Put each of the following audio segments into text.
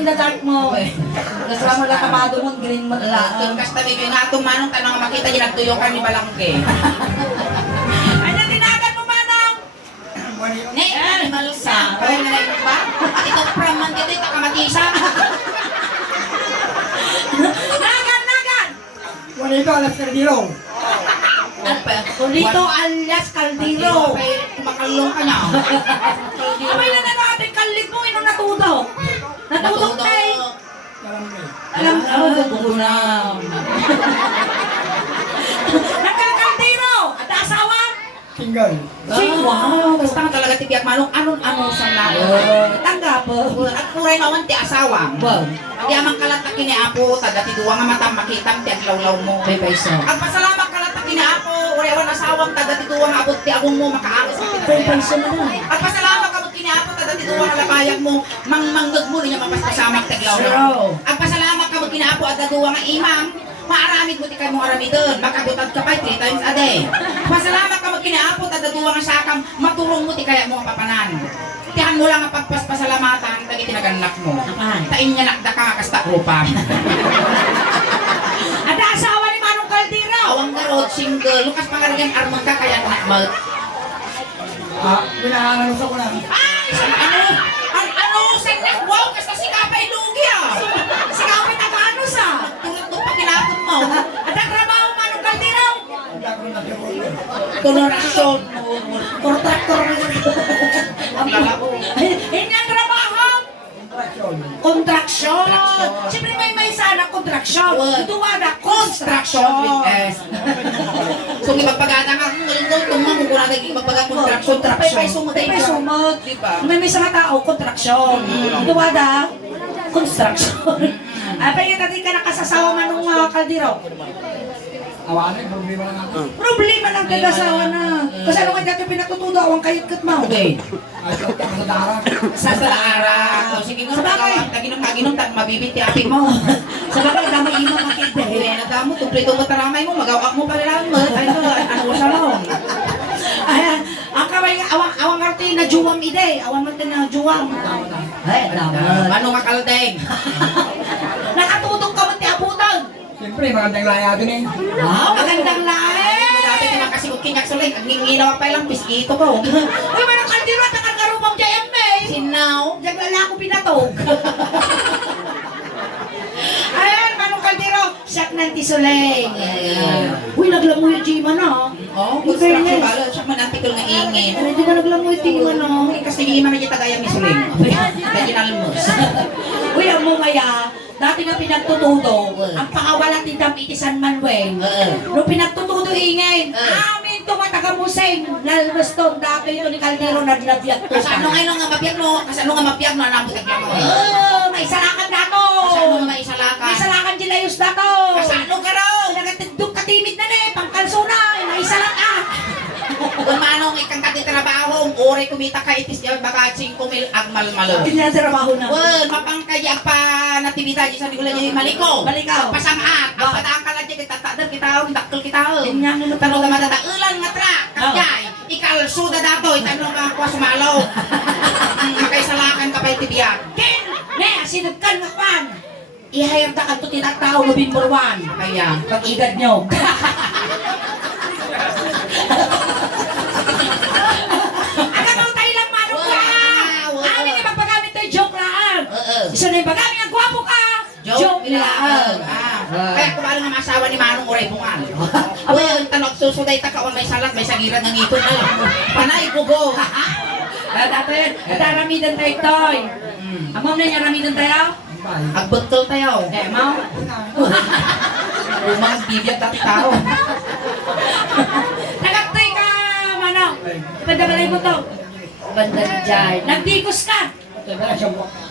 in the dark mo. Kasama lang kamado mo, green mo. Kung kasta may natong manong tanong makita niya nagtuyo ka ni Balangke. Ay, natinagan mo, manong! Nay, animal sa. Kaya nga na ba? Ito praman dito, ito kamatisa. Nagan, nagan! Juanito Alas Cardero. Kulito alias Caldero. Kumakalong ka na. Abay na natin kalit mo, inong natuto. Natutok tayo. Alam ko na. Nagkakaldero! At asawa? Tinggal. Wow, basta ka talaga tibiyak manong anon-ano sa lalo. Tanggap. At kuray naman ti asawa. Wow. Di amang kalat ni Apo, taga ti duwa nga mata makitang ti aglaw-law mo. May paiso. Ang pasalamat kalat ni Apo, urewan asawang taga ti duwa nga abot ti agong mo makaagas sa May pinapay. paiso na lang. At pasalamat ka mo kinapo taga ti duwa nga labayag mo, mangmanggag mo niya mapaspasamak ti aglaw-law. At pasalamat ka mo kinapo at duwa nga imam, maaramid mo ti kayo mong aramidon, makagutad ka pa 3 times a day. Pasalamat ka mo kinapo at duwa nga sakam, maturong mo ti kaya mo papanan. Tihan mo lang ang pagpasalamatan, tagi tinaganak mo. Tain nga nakda ka kasta upam. At asawa ni Manong Caldero. Awang garot, single, lukas pangarigyan armang ka kaya nakmal. Pinahangan ko na. Ay! Ano? Sanak? Wow! Kasta si Kapay Lugi ah! Si Kapay nag-ano sa? Tulad pa kinapon mo. At ang trabaho Manong Caldero. Kolorasyon. Kontraktor. Lalako. Hindi ang trabaho. Kontraksyon. Siyempre may sana kontraksyon. Duwa na Construction with S. So, ipagpagata ka, kung mamugura na ipagpagata construction. May sumot. Diba? May sa tao, kontraksyon. Duwa na construction. Ay, pa yung tati ka nakasasawa Manong Caldero. Awanan, problema na natin. Problema ng tagasawa na. Kasi ano nga dati pinatutudo, awang kayot-kat mo. Okay. Ay, sa dara. Sa araw. Sige nga, taginom, mabibiti api mo. Sa bagay, damay imo makita. Eh, nagamo, tumpleto mo taramay mo, magawak mo pala lang mo. Ano sa mo? Ayan, ang kaway, awang arte na juwam ide. Awang arte na juwam. Ay, damay. Ano ka kaldeng? Nakatutok ka mo ti abutan. Siyempre, magandang laya din eh. Wow, magandang lae. Dati naman kasi kung kinyak sa leg, ang nginginawa pa lang, piskito ko. Uy, Manong Caldero at ang karumang jayam may. Sinaw? Diyan wala ako pinatog. Ayan, Manong Caldero, siyak ng tisuleng. Uy, naglamoy yung Jima na. Oh, construction balo, siya manapikol nga ingin. Ano, di ba naglamoy yung Jima na? Kasi hindi man na tagayang isuling. Kaya almos. Uy, ang mumaya, dati nga pinagtutudo, ang pakawalan ni Damit San Manuel. Nung pinagtutudo ingin, amin tumataga museng, lalbaston, dati ito ni Caldero na dinabiyag to. Kasi ano ngayon nga mapiyag no? Kasi ano nga mapiyag no? Anong butag mo? May salakan dato. Kasi ano nga may isalakan? May salakan Jilayos dato. Kasi ano ka raw? Nagatidog katimid na pangkalso na, may salakan. Kung manong ikang katitrabaho, ore kumita ka itis niya, baka 5,000 agmal-malo. Pinatrabaho na. Well, mapangkaya pa natibita dyan sa nigulan niya maliko. Balikaw. Pasangat. Ang pataan ka lang dyan, tatadar kita, dakkel kita. Tingnan nyo na Tanong ka matata, ulan nga tra, kajay, ikalsuda dato, itanong ka kwa sumalaw. Makaisalakan ka pa itibiyak. Ken, ne, sinagkan nga kwan. Ihayang ta kanto tinatao November 1. Kaya, Pag-igad nyo. Agamaw tayo lang manong ka. Amin yung magpagamit tayo joke laan. Isa na yung pagamit nga gwapo ka. Joke laan. Kaya kung ano nga masawa ni Manong Uray Bungal. Well, tanong susuday ta ka may salat, may sagiran ng ipon. Panay gugo. Dati, daramidan tayo toy. Amaw na niya ramidan tayo? Agbutol tayo. Mau? Umang bibiyag dati tao. Nagagtoy ka, manong. Ipandabalay mo to. Banda dyan. Nagdigos ka.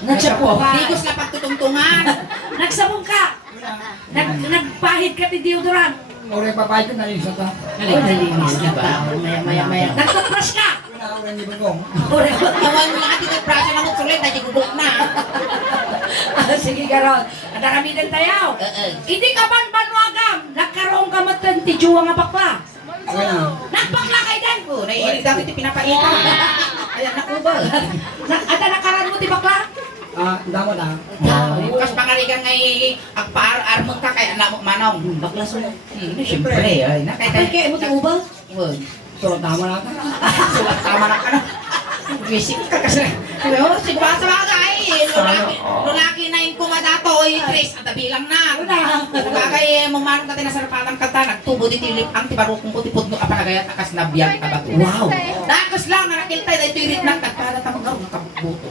Nagsapo ka. Digos na pagtutungtungan. Nagsabong ka. Nagpahid ka ti deodorant. Ore papay ko nalisa ta. Nalinis na ba? Maya. Nagtutbrush ka. Pinahawan ni Bagong. Nawan mo lahat yung praso na magsulit, dahil gugok na. Sige, Garon. At aramidan tayo. Hindi ka ban banwagam. Nagkaroon ka matan ti juwa nga bakla. Okay na. Nagpakla kay Dan. Naiinig dati iti pinapaitan. Ayan, nakubal. At nakaran mo ti bakla? Damo na. Kas pangaligan ngay agpaar-armong ka kay anak mo manong. Bakla sulat. Siyempre, ay Ay, nakita. kaya mo ti ubal? So, damo na ka. Sulat tama na ka na. Gising ka kasi. Pero si Basa bagay, lulaki na yung kumadato, Tris, at bilang na. Kagay mo manong natin na sarapatang kata, nagtubo di tilip ang tibarukong ko tipod no apagayat akas nabiyag kabato. Wow. Dakas lang nakakiltay dahil tuirit na para tamang garo nakabuto.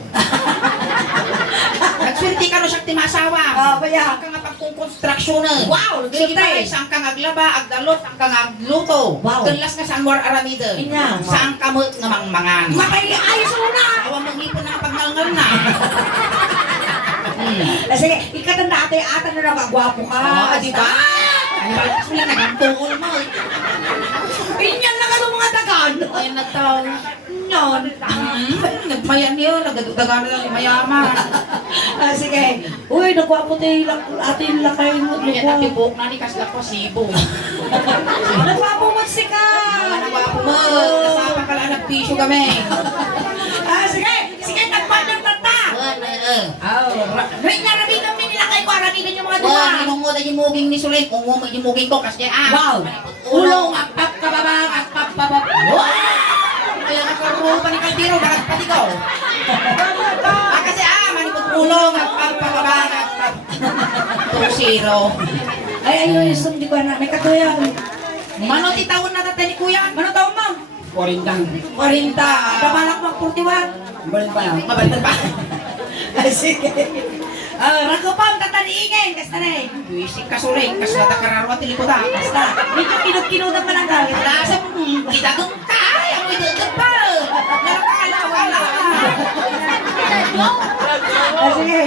Nagswerte ka no siya timasawa. Kaya. Ang kang pagkong-construction na. Wow, Sige nagsultay. pa, saan kang aglaba, agdalot, ang kang agluto. Wow. Kanlas nga saan war aramida. Inya. Saan kamot nga mangmangan. Matay ayos mo na! Awang manghipon na pagngalngal na. Sige, ikatanda ate ata na nagagwapo ka. Oo, di ba? Ay, bakit mo lang nagantungol mo. Pinyan na ka ng mga dagan. Ayun na tao. Nyon. Nagmayan yun, nagdagan lang yung mayaman. Sige. Uy, nagwapo tayo ate yung lakay mo. Yan ang tibok na ni Kasla ko, sibo. Nagwapo mo sika. Nagwapo mo, nasapa ka lang nagpisyo kami. Sige, sige, nagpandang tata. Rin niya rabi kami nilakay ko, aramigan yung mga duwa. Wah, ginungo na yung muging ni Sulen. Kung mo yung muging ko, kasi Wow. Ulong, akpap, kababang, akpap, babab. Wow! Kaya nakaruho pa ni Kaldiro, nakapati ko. Kasi manipot ulong, akpap, kababang, akpap. 2-0. Ay, ayos, hindi ko na. May katuyan. Mano titawon na tatay ni Kuya? Mano taon mo? 40. 40. Damalak mag 41. Balik pa yan. Mabalitan pa. Sige. Rakupang tataniingin. Kasta na eh. Wisik ka suling, kasi natakararwa tilipod Basta. Medyo kinod-kinodang man ang gawin. Nasa kitagong ka, ang may dagdag pa. Nakakala. Sige.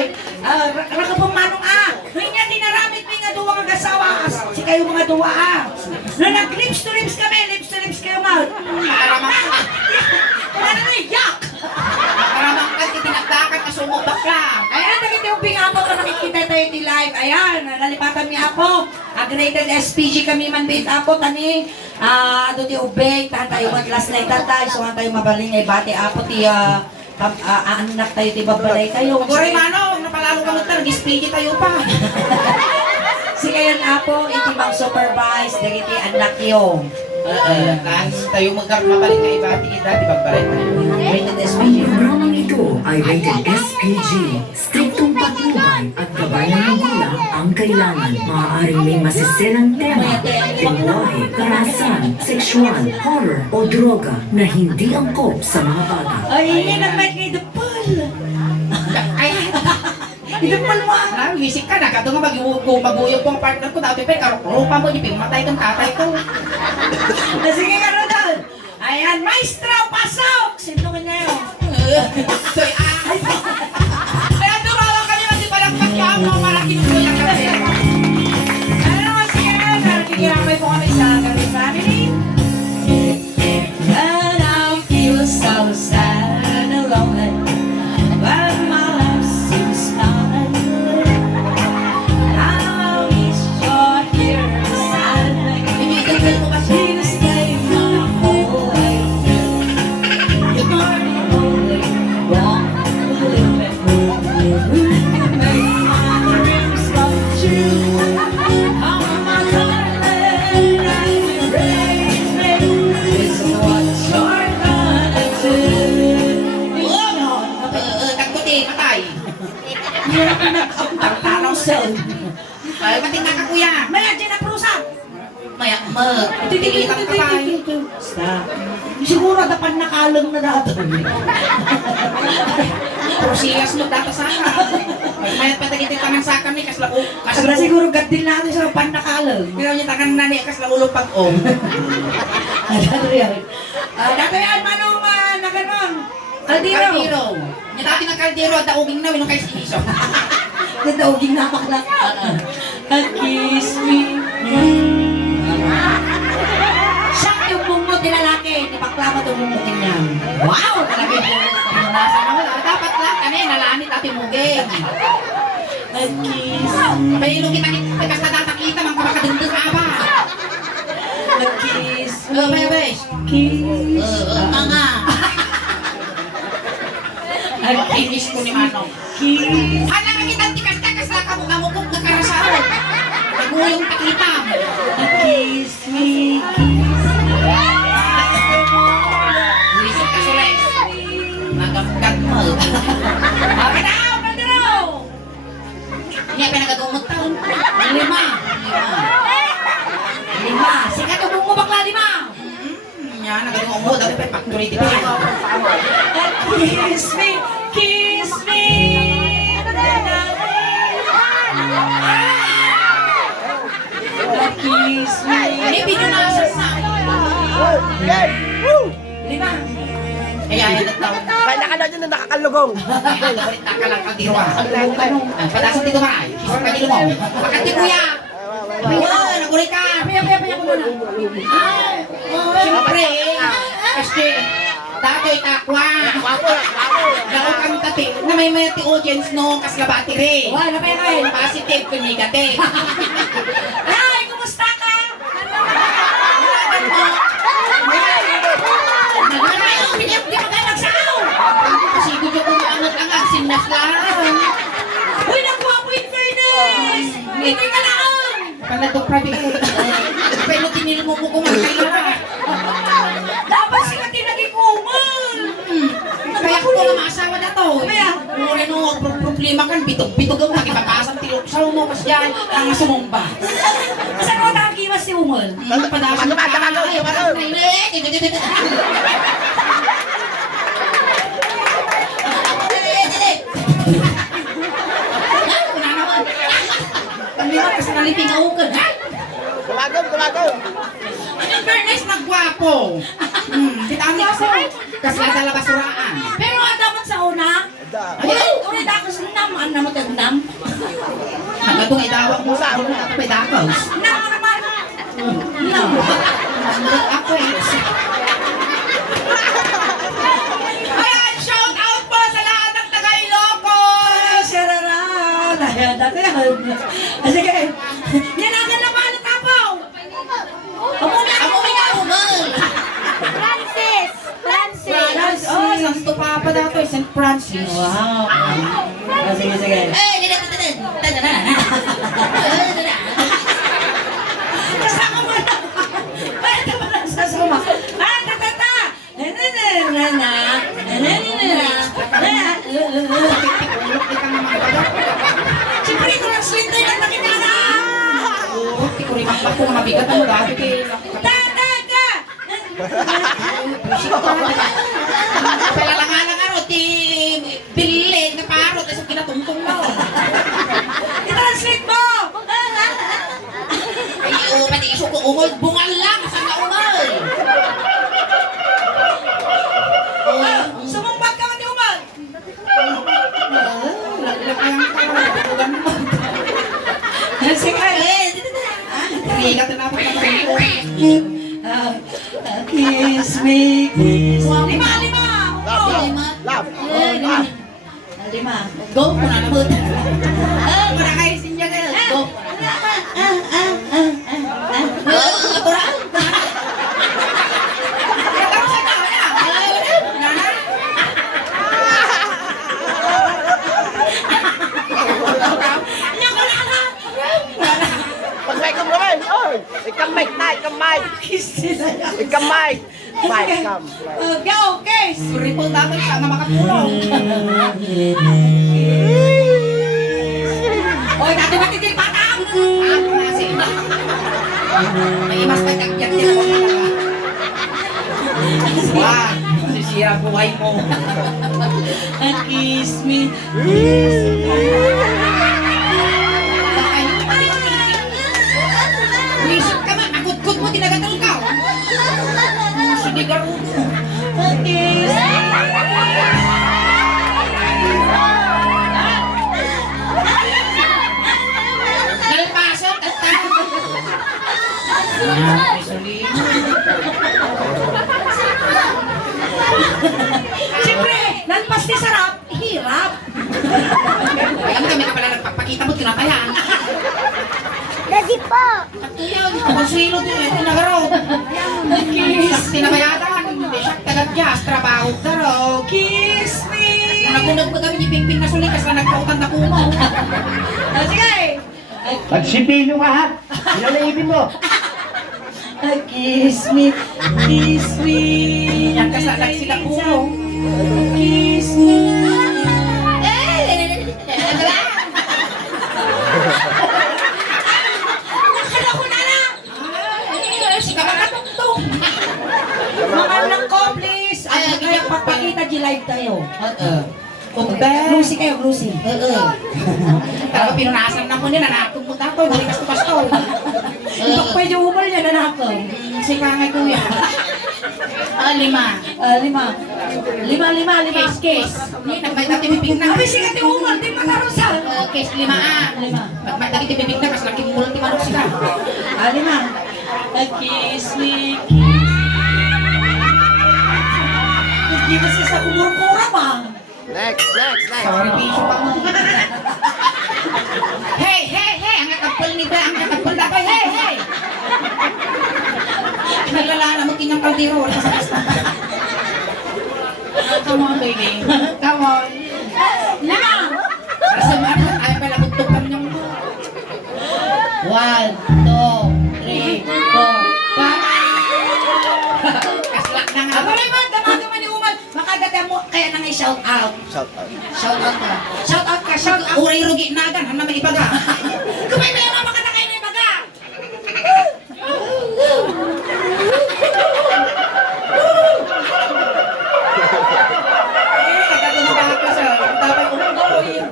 Rakupang manong Ngayon niya dinaramit mi nga duwa nga gasawa. Si kayo mga duwa Na nag-lips to lips kami. Lips to lips kayo mouth. Ano na yak? Karamang ka, tinagdakan, kasumubak ka. Ayan, nakita yung pingapo ko nakikita tayo di live. Ayan, nalipatan mi ako. Graded SPG kami man bait ako tani. Ado ti ubay, tahan tayo mag last night tatay. So tayo mabaling ay bati ako ti anak tayo ti babalay tayo. Goray mano, napalalo ka mo talaga, SPG tayo pa. Sige yan ako, iti mang supervise, dagiti anak yo. Tayo magkakabalik nga iba, dati pagbalik tayo. Rated Ang SPG. programang ito ay rated SPG. Striktong patnubay at gabay ng magulang ang kailangan. Maaaring may masiselang tema, lingwahe, karahasan, sexual, horror o droga na hindi angkop sa mga bata. Ay, yan ang mic ni Dupal. Idupal mo Wisik ka na, kato nga maguyog ko ang partner ko, dati pa, karupa mo, di pimatay kang tatay ko. Sige ka na doon. Ayan, maestro, pasok! Sino ka na yun? Soy, kaya tumawa kami, hindi palang pagkama, malaking kuya kami. Ano naman sige na, nakikiramay po kami sa Gabi Family. And I feel so sad and lonely when my life seems fine. I wish you're here beside me. Ibigay mo ba siya? You stay my whole life. You're the only one who live at home. You make my dreams come true. Oh, my darling, and you raise me. This is what you're gonna do. Tagputi, matay. Ang tanong son. Ay, mating nga ka kuya. Maya, dyan ang prusan. Maya, titilitan ka pa. Stop. Siguro dapat nakalang na dato. Prosiyas mo data sa ka. Mayat pa tagiti tangan sa kami, kasla ko. Kasabra siguro gadil natin sa panakalang. Pero niya tangan na niya, kasla ulo pag-om. Dato yan. Dato yan, manong na ganon. Kaldiro. Kaldiro. Niya dati ng kaldiro, at dauging na, winong kayo si Iso. Nadauging na bakla. Kiss me. Siya yung bungot ni lalaki. Ni bakla mo itong bungotin niya. Wow! Talaga yung nasa naman. Dapat lang, kanina, nalanit at imuging. Kiss. Pero kita kasi natakita, mang kamakadundun ka ba? Kiss. May besh. Kiss. Nga. Nag-finish ko ni Manong. Kiss. Hala ka kitang tikas-takas na kamukha-mukha na karasaran. Nagulong taklipam. Kiss me, kiss me. Lisip ka sules. Magamgat mo. Okay na, Pandero! Hindi pa nagadumot taon. 5. Sikat ang mo bakla 5. Yan, nagadumot mo. Dati pa factory di pa. Kiss me, kiss me. Kiss me. Hindi, pinunasan na. 5. Kaya yan ang taon. Kaya ka na dyan na nakakalugong. Salita ka lang kaldirwa. Padasan dito maray. Kisip ka dito mo. Makati kuya. Ayun, nagulay ka. Paya ko muna. Siyempre, kasi dato'y takwa. Daw kang tati, na may ti audience no, kas labati rin. Wala pa kayo. Positive kung negative. Ay, kumusta ka? Malaman mo. Ay, hindi mo kayo magsaw. Kasi gusto ko maangat-angat, sinas lang. Uy, nakuha mo in fairness. Hindi ka naon. Panatong private. Pero tinil mo kung kailangan. Dapat sila tinaging kumal. Kaya ko nga maasawa na to. Kaya? Muna no, problema kan, bitog-bitog ang nakipapasang tiloksaw mo kasi dyan, ang sumumba. Saan mo nakakiwas si Umol? Padasan ka. Kasi naliping ako ka, ha? Tumagaw. In fairness, nagwapo. Kitami kasi nasa labasuraan. Pero ada man sa una. Ulit ako sa nam. Ano mo tayo nam? Hanggang itong idawag mo sa ako na ito pedakos. Nam naman. Nam. Nandun ako eh. Ayan, shout out po sa lahat ng taga-Ilocos! Sarara. Dahil dati yan. Sige. Ninagan na ba? Ano kapaw? Amuwi na umay! Francis. Oh, Santo Papa dato eh, St. Francis. Wow. Sige. Eh, Kasama mo na. Bakit ka ba nagsasama? Tatata. Siyempre, translate na yung nakikita. Hindi ko rin makbak ko nga mabigat ang dati kay... Tatata. Palalangan nga ro, ti... Bilig na parot, kasi kinatungtong mo. I-translate mo. Ay, pati iso ko umol, bungal lang, saan ka umol? Sumumbat ka mati umag. Laglagang ka, Sige. Rigat na po ka ko. Kiss me, kiss me. 5. Love. Lima. Go, muna na mo. Muna kayo sinya ka. Go. Aturan. Pag-welcome kami. Oy, ikamay na, ikamay. Kiss sila. Ikamay. Five, come. Go, kiss. Sorry po dapat sana makatulong. Oy, dati matitil patang. Ako na sila. May imas pa kagyat nila ko talaga. Wag, masisira buhay mo. Kiss me. Wisip ka man, agud-gud mo, tinagatang ka. Sige, garudo. Kiss. Nalpaso, tata. Siyempre, nalpas ni sarap, hirap. Kaya kami ka pala nagpapakita mo, tinatayan. Daddy po! Ito yun, ang silo din, ito nagaraw. Kiss. Tinabayatan, hindi siya tagadyas, trabaho ka raw. Kiss me. Kung Sunod mo kami ni Pingping na sulit kasi nagkautan na kumaw. Sige! Magsipilo ka ha! Sinalaipin mo! Kiss me, kiss me. Yan kasalag sila kumaw. Kiss me. Nakala ko na lang. Si Kamakatong. Mga anak ko, please. Ay, kaya papakita di live tayo. Lucy kayo, Lucy. Talaga pinunasan na mo niya, nanatong mo tato, balik ka sa pasto. Bak pwede umal niya na nako. Si Kangay Kuya. 5. Lima. Kiss. Ni, nagmay dati bibig na. Abi, sige, ti umal, di makarusal. Kes 5 ah. 5. Nagmay dati bibig na, kasi laki multi manok sila. 5. Kiss me, Hindi mo siya sa kumurkura, ma. Next! Sorry, Pisho pa mo. Hey! Ang kakapal ni Ba, ang kakapal na kayo, hey! Nalala mo kinyang kaldero. Come on, baby. Come on. Lima. Kasi ano, tayo pala bugtukan niyong 1, 2, 3, 4, 5. Kaslak na nga. Ako naman, damado man ni umal. Makagada mo, kaya nang i-shout out. Shout out. Shout out ka. Shout out ka, shout out. Uray rugi na gan, hana may ibaga. Kumay may mama ka na kayo na baga. Nagkakagawa ka sa tapay umugoy.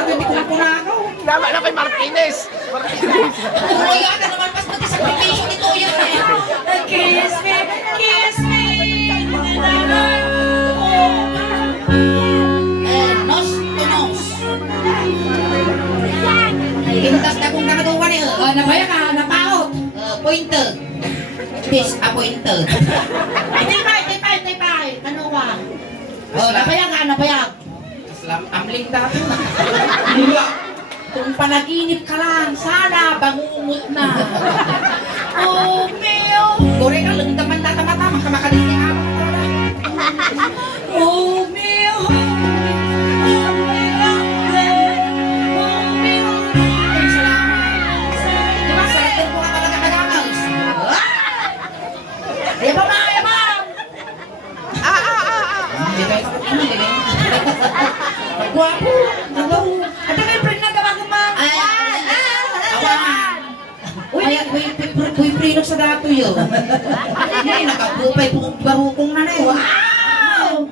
Hindi ko nakunakaw. Tama na kay Martinez! Uray ka naman, pas pati sa preparation nito yun eh. Kiss me, kiss me. Nos to nos. Kintas na kung nakaduwan eh. Nabaya ka, napaot. Pointer. Disappointed. Hindi pa. Ano ka? Nabayag. Islam amling dati. Kung panaginip ka lang, sana bangungot na. Oh, Meo. Gore ka lang, tamang-tamang ka makadinig ako. Oh, Meo. Ay, salamat. Di ba, sa ito po ka talaga kagamaws. Yabang. Hindi kayo takot naman, hindi kayo. Gwapo. At may friend na gawa ko, ma'am. Awangan. Uy, may prinog sa dato yun. Ay, nakagupay po barukong na na eh. Wow!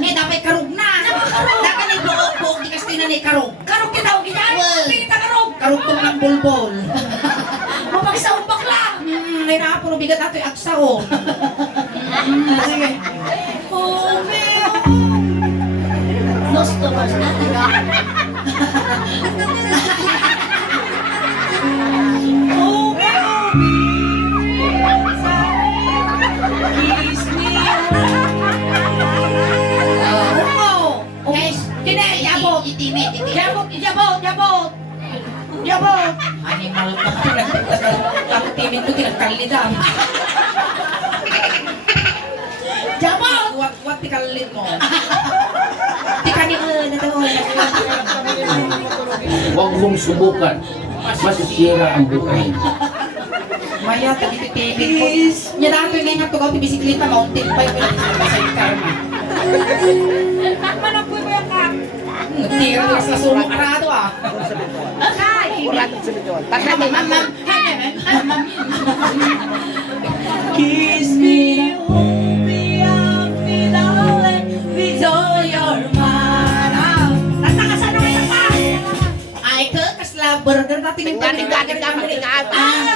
Eh, dapat karug na. Dapat na buok-buok, di kasi na karug. Karong kita, okay yan? Kita karong. Karug tong ng bulbol. Mapagsaong bakla. Ay, nakapuro bigat ato yung aksa oh. Sige. Oh, Meo. Lost to us natin. Oh, Meo. Kiss me. Guys, Kine, yabot. itimit. Yabot. Animal ka pa. Ang timid mo, tinagkalidam. Yabot. What tikalid mo? Tikani ko na to. Huwag mong subukan. Masisira ang buhay. Maya, tagititibig ko. Niya nato yung nga tugaw, bisikleta, mountain bike, wala sa yung karma. Manapoy mo yung kak. Tira lang sa sulong arado ah. Wala sa video. Tanda mo, ma'am. Kiss me, hold me, I'm feeling with all your mind. Natakasan mo yung kak. Ay, kasla burger natin yung Galing ka, malingat.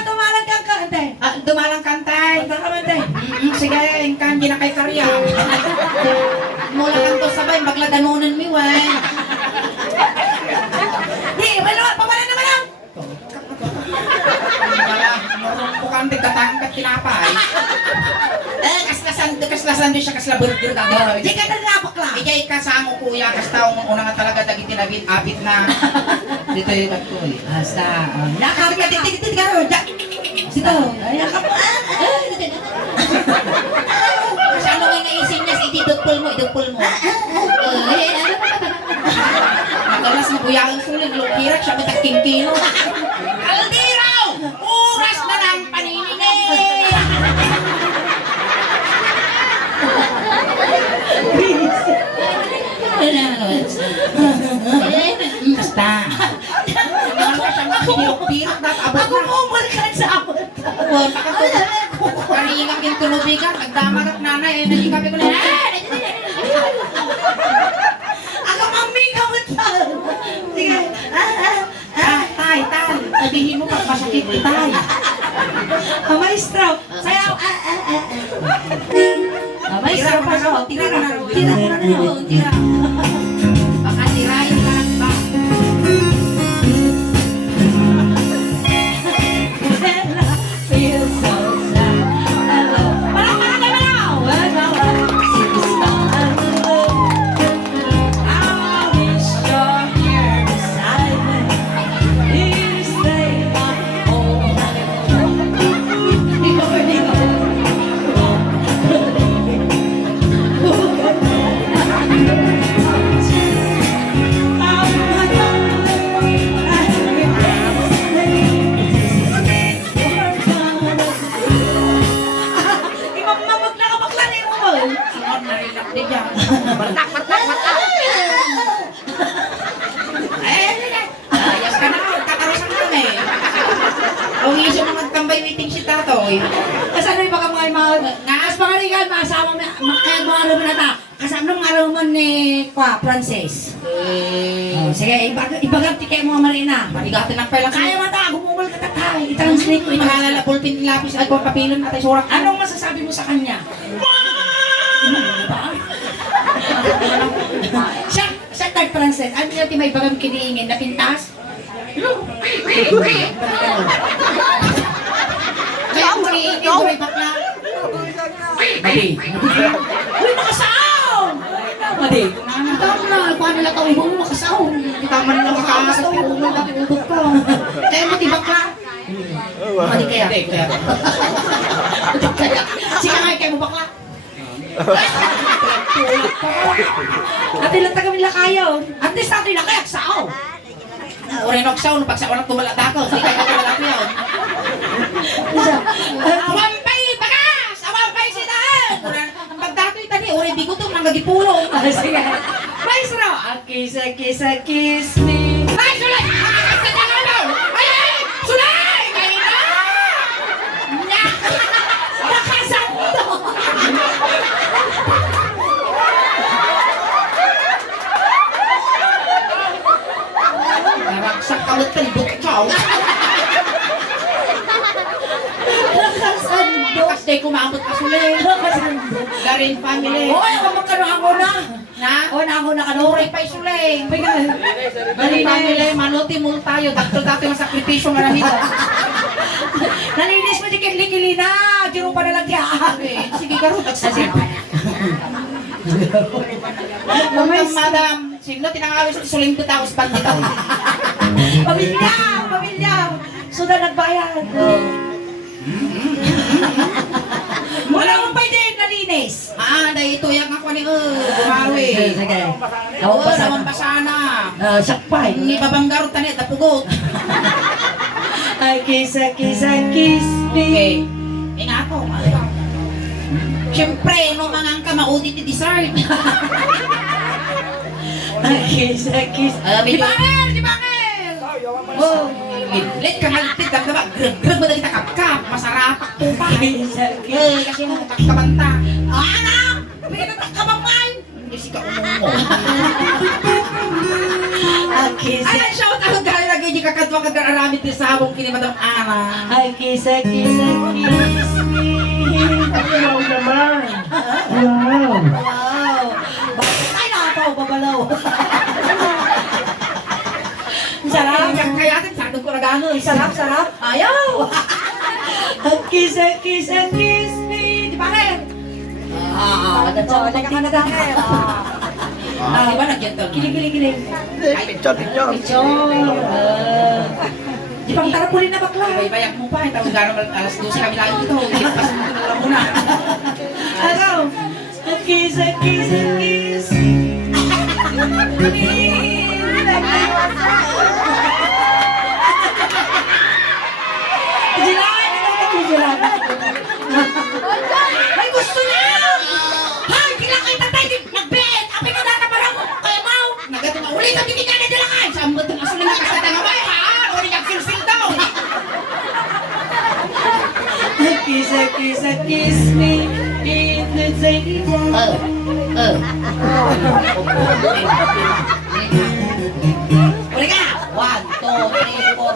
Tumalang kang kante. Dumalang kantay. Kante. Sige, yung kanji na kay karya. Mula lang to sabay, magladanunan mi, way. Di, pamala naman lang. Wala, marunong po kang tatangkat tinapay. Kaslasan doon siya kasla burger dati. Di ka naglapak lang. Ijay ka sa amo kuya, kas taong una nga talaga dagi tinabit, abit na. Dito yung nagtuloy. Basta, nakakita. Sito. Ay, ako. Kasi ano nga naisip niya, idudpol mo. Madalas na buyang sulit, lukirat siya mataking kilo. Aldiraw! Oras na ng paniningay! Basta. Ano ka siyang pinilok-pirok, abot Ako na. mumulkan sa abot. Huwag karingak yung tunubigan, nagdamagat nanay, ay nagikapi ko na, Ako mamigaw ito. Sige. tay, sabihin mo pag masakit, tay. Maestro. Sayaw. Maestro, pasok. Tira ka na. Tira ko na rin. Tira. Baka tirahin ka lang ba? Feel so sad. Hello. Parang I wish you're here beside me. Please stay my home. Sunod na rin ako din yan. Ayos ka na, kakarosan ka na eh. Kung iso na magtambay meeting si Tatoy. Kasano yung baka mga ngas pa rin ka, masama mo, kaya mga araw na ta. Kasama nung araw mo ni Frances. Sige, ibaganti kayo mga Marina. Manigatin ng pala Kaya mo ta, gumumul ka tatay. I-translate ko ito. Mahalala, pulpin lapis ay kung papilon at ay surak. Anong masasabi mo sa kanya? siya tag-translate. Ano yung may bagam kiniingin na pintas? Kaya ang mariingin ko ay bakla. Mali. Uy, nakasaon! Madi. Tama na, paano lang ito? Ibo mo nakasaon. Kita man lang makakasat yung umul at yung ubod ko. Kaya mo di bakla. Madi kaya. Hindi, kaya. Sige nga, kayo mo bakla. At ilang taga nila kayo. At least natin na kayak sao. Orenok saun, pag sa orak tumalat ako. Sige, kaya tumalat yun. Awampay, bagas! Awampay sitaan! Pagdato'y tani, ore bigutong nang gagipulong. Sige. Maestro, a kiss me. Ay, sulay! Sa dalaw! Ay! Sulay! Kaya na! Nya! Nakasanto! Naragsak kalut ka, butsaw. Nakasanto! Kasi kumabot ka sulay. Nakasanto! Garin family. Oy, ako magkano ako na. Na? O na ako na kanuri. Ore pa'y sulay. Garin Garin family, manuti mo tayo. Dati masakripisyo nga namin. Nalinis mo di kili na. Diro pa nalang diya. Sige, garo. Sige. Madam, sino tinangawin sa suling pitawos pag dito? Pamilya. Suda nagbayad. Wala mong pwede nalinis. Dahil ito yung ako ni Bumawi. Sige. Oo, naman pa sana. Sakpay. Ni babanggarot tani, tapugot. Ay, kiss me. Okay. Ingato. Siyempre, no mga ka maudit ni dessert. Ay, kiss. Di bangel! Oh, let ka halitid. Dagdaba, greg mo na kita kapkap. Masarapak po pa. Kasi mo kakabanta. Anak! Pwede na kabangay! Hindi si ka umungo. Ay, kiss. Ay, shout out dahil lagi di kakadwa kagaramit ni sabong kini Madam Ana. Ay, kiss me. Ayaw naman. Wow. Bakit tayo nakataw, babalaw? Sarap. Kaya atin, sakto ko nagano. Sarap. Ayaw. Kiss me. Di ba rin? Teka ka na dahil. Di ba nagyan to? Kilig. Picture. Picture. Di pang tarapulin na bakla. Ibay-bayak mo pa, tapos gano'n alas 12 kami lang dito. Pas mo na muna. Ano? A kiss, a kiss, a kiss. Silangan na daw kami, silangan. Ay, gusto niya! Hay, kailangan kayo tatay, nag-bet! Apay na data parang kaya mau! Nagato nga, ulit ang bibigyan na nila nga. Sambot ang aso na nakasata nga ba? O niya feel daw. A kiss me in the table. Uli ka! 1, 2, 3, 4,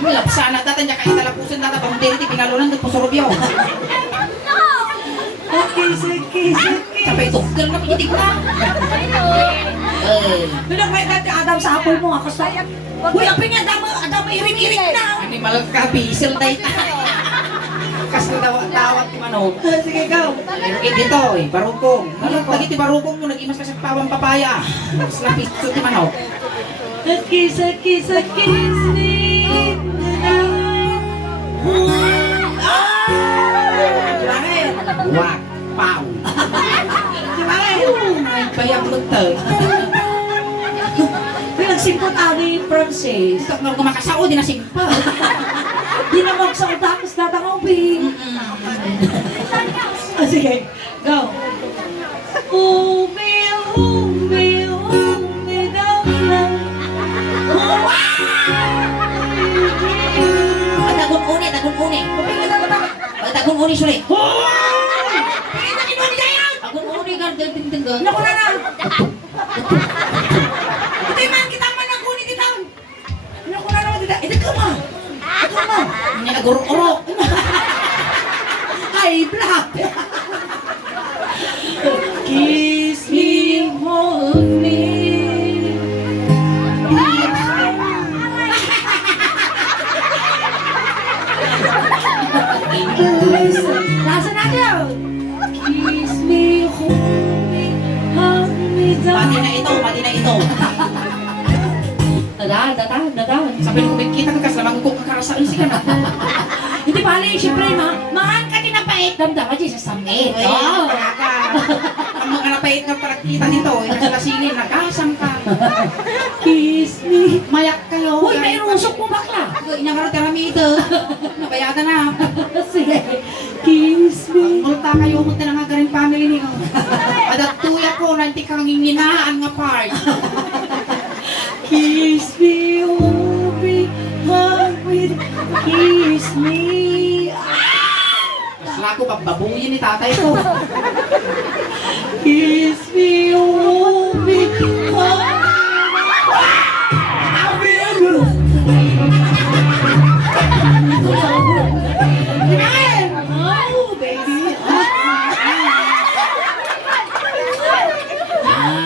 5. Lapsana data niya kayo talapusin data pang diri pinalunan ng pusurubyo. A kiss, a kiss. Sabay ito, girl na pijitik na. Pinag may dati Adam sa apple mo, ako sa... Uy, apin niya, Adam iring-iring na. Hindi malagkabisil na ita. Kas na tawat ti Manok. Sige, go. Dito eh, barukong. Pag iti barukong mo, nag-imas ka sa pawang papaya. Mas lapis ito ti Manok. A kiss me. Bakit? Wak, paw. Bakit? Ay, bayag mo ito. Pinagsimpot ani Francis. Ito nga kumakasao, di na simpa. Di na magsakot tapos tatangopin. Sige, go. Umi, down lang. Dagun-uni. Dagun-uni, sulit. Dagun-uni, gardeng-deng-deng. Naku na na. Ito yung man, kita man ang kunin kita. Naku na naman kita. Ito ka ma. Ito ma. Ini nagurok-urok. High blood. Kiss me, hold me. Nasa na yun? Kiss me, hold me, hug me down. Mati na ito. Nadaan. Sabi ko, kita ka kasi lamang kung kakarasaan si ka na. Hindi bali, siyempre, mahan ka din ang pait. Damdam ka din sa samit. Oh, ang mga napait nga pala kita nito, naglasilin, nag-asam ka. Kiss me. Mayak kayo. Uy, may rusok mo bakla. Inyang karami ito. Nabayatan na. Sige. Kiss me. Multa kayo, multa na nga garing family niyo. Adat tuya ko, nanti kang inginaan nga part. Kiss me, hold me, hug me, kiss me. Mas lako, babuyin ni tatay ko. Kiss me, hold me, hug me. Oh, baby.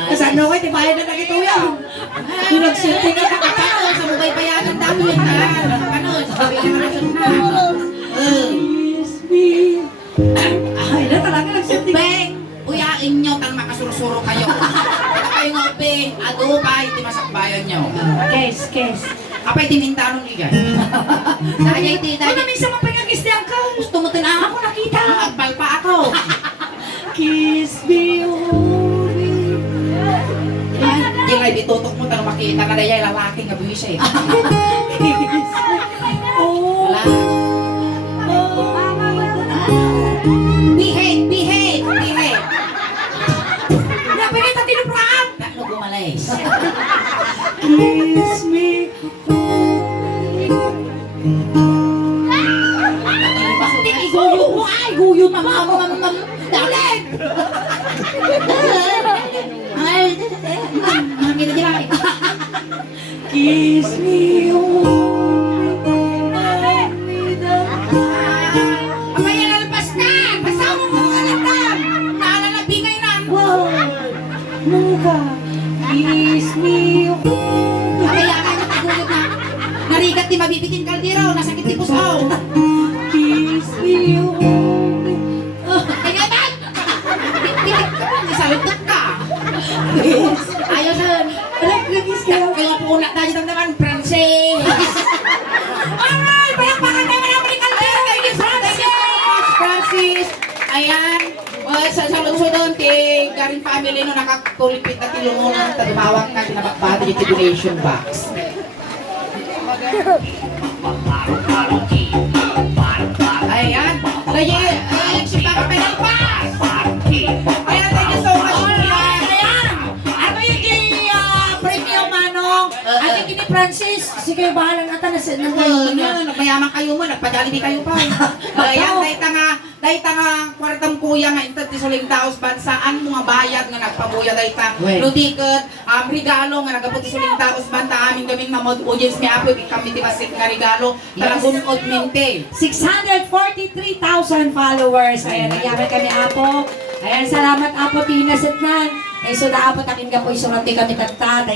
Kasano ko, di bayad na nagituya. Pinagsilti ka Kapano, sa mabay bayagan dami yun na. Kapano, sa mabay bayagan na. Kiss me. Ay, na talaga nagsilti. Beng, uyain nyo, tang makasurusuro kayo. Kata kayo nga, Beng, adupay, di masakbayan nyo. Kes. Apay, tinintanong ligan. Daya iti, Ano daya. minsan mo pinag-isdihan ka? Gusto mo tinaan Ako nakita. Agpalpa ako. Kiss me, hold me. Ay, di nga, bitutok mo, tang makita ka daya, lalaki nga buwis eh. Kiss me. Oh, Wala. Behave. Dapat kita tinupaan. Taklo gumalis. Kiss me, Bakit iguyo mo ay, guyo mam. Dalit! Ay, mami na dila. kiss me, hold me down. Amay lalabas na! Basaw mo mga alatan! Naalalabingay na! Wow, Luka, kiss me, hold me. Kaya ka natagulog na. Narigat di mabibitin kaldero, nasakit di pusaw. Kiss me, hold me. Kaya ba? Bibitin ka pa, isalutot ka. Ayos, Alam, nag-kiss kayo. kaya po na tayo naman, Francis. sa lungsod doon, garing family no nakakulipit na tilungunan, dumawag ka na bakbati yung tribulation box. Ayan. Ayan, siya ka pedal pass. Ayan, thank you so much. Ayan! Ano yung premium manong? At yung kini Francis, sige bahalang ata na sa Mayaman kayo mo, nagpa-jollibee kayo pa. Ayan, dahil nga kwartang kuya nga intat isuling taos bansaan mga bayad nga nagpabuya dahil Wait. ludikat, regalo nga nagabot isuling taos banta aming gaming mamod audience may apo kami tibasit nga regalo talagang mente. 643,000 followers. Ayan, nagyamay kami Apo. Ayan, salamat Apo Tina Setnan. So dapat akin ka po isurati kami tatat.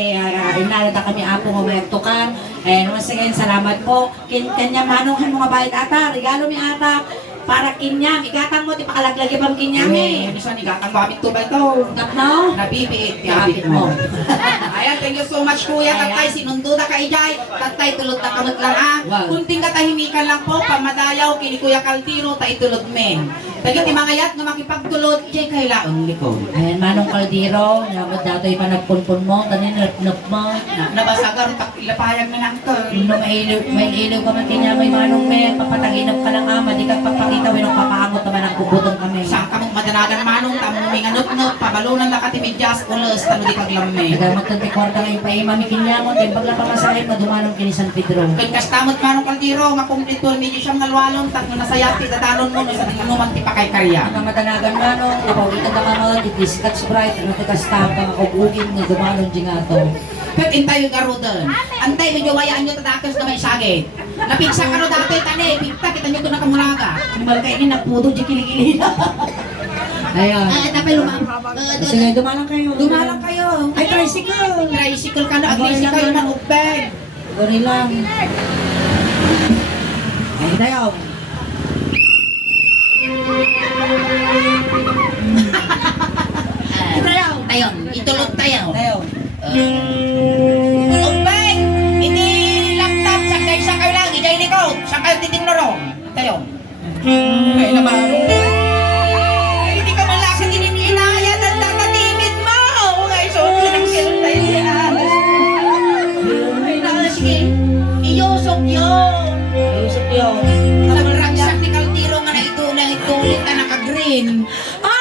Inalata kami Apo nga may tukan. Ayan, once again, salamat po. Kanya manonghan mga bayad ata. Regalo mi ata. Para kinyang. Igatang mo, di pakalaglagi bang kinyang eh. Ano siya nigatang gamit to ba ito? Tapno? Nabibiit, Gabit mo. Ayan, thank you so much kuya. Ayan. Tatay, sinundo na ka ijay. Tatay, tulod na kamot lang ah. Wow. Kunting katahimikan lang po, pamadayaw, kini Kuya Kaltiro, tay tulod men. Tayo ti mga yat nga makipagtulod, ijay kailaon likod. Ayan, Manong Caldero. Yamot dato'y panagpunpun mo. Tanin, nap mo. Nabasagar, ilapayag na lang to. No, may ilaw ka man kanya, may manong men. Papatanginap ka lang ama. Di ka papakita, winong papaangot naman ang kubutan kami. Saan ka mong madanagan manong, tamo may nganot-not, pabalunan na katimidjas, ulos, tamo di kaglamme. Nagamat ng rekwarta ngayon pa mami kinyamot. Ay bagla pa masahit na dumanong kini San Pedro. Kung kastamot manong Kaltiro, makumplito, medyo siyang ngalwalon, tatlo na sayati, tatalon mo, no, sa tinunuman ti pakay karya. Ang matanagan manong, napawitan ka kamot, itiskat sprite, ano ka kastam ka makubugin nga dumanong jingato. Kat intayo garo doon. Antay medyo wayaan nyo tatakas na may sagit. Napigsa ka no dati tani, pigta kita nyo to na kamulaga. Malka ini naputo di kilikili. Ayun. Tapay lumang. Sige, dumalang kayo. Dumalang kayo. Ay, tricycle. Tricycle ka na, agresi kayo man upeg. Gori lang. Ay, tayo. Tayo. Tayon, itulog tayo. Tayo. Upeg! Hindi laptop, sakay lang, ijay likod. Sakay titim norong. Tayo. Kaya naman,